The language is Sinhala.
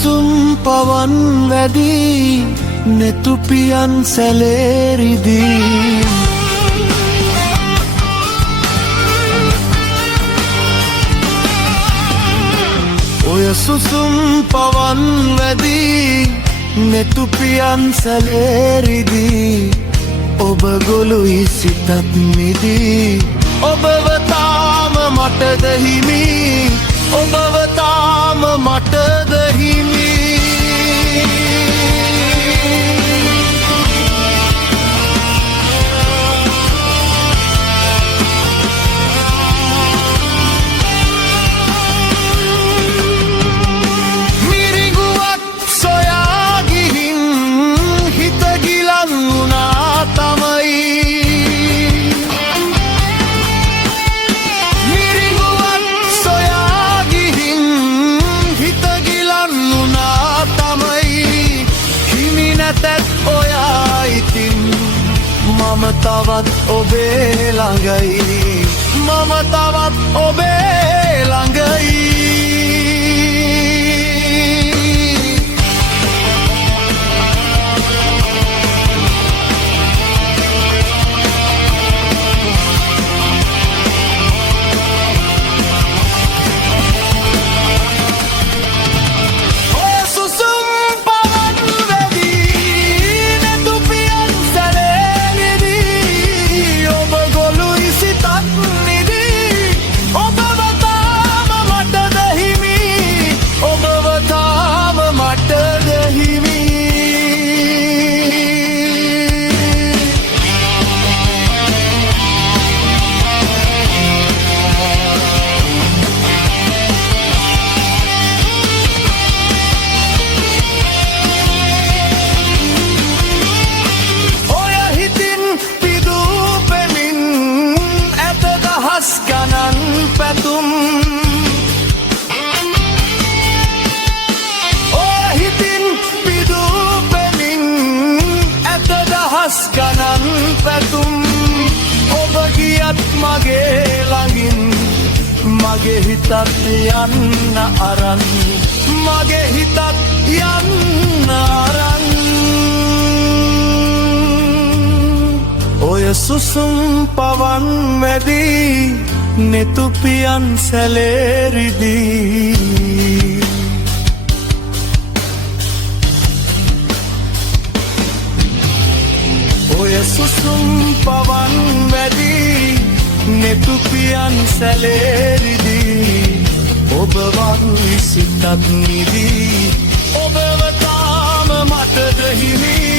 සුසුම් පවන් වැදී නෙතුපියන් සැලේරිදී ඔය සුසුම් පවන් වැදී නෙතුපියන් සැලේරිදී ඔබ ගොළුයි සිතත් මිදී ඔබව තාම මටද හිමි ඔබව තාම මටද හිමි මිරිඟුවක් සොයා ගිහින් හිත ගිලන් වුණා තමයි ඔයා ඉතින් මම තවත් ඔබේ ළඟයි මම තවත් ඔබේ ළඟයි ගණන් පැතුම් ඔය හිතින් පිදූ පෙමින් ඇත දහස් ගණන් පැතුම් ඔබ ගියත් මගේ ළඟින් මගේ හිතත් යන්න අරන් මගේ හිතත් යන්න අරන් ඔය සුසුම් පවන් වැදී නෙතුපියන් සැලේරිදී ඔය සුසුම් පවන් වැදී නෙතුපියන් සැලේරිදී ඔබ වරුයි සිතත් නිදී ඔබව තාම මටද හිමි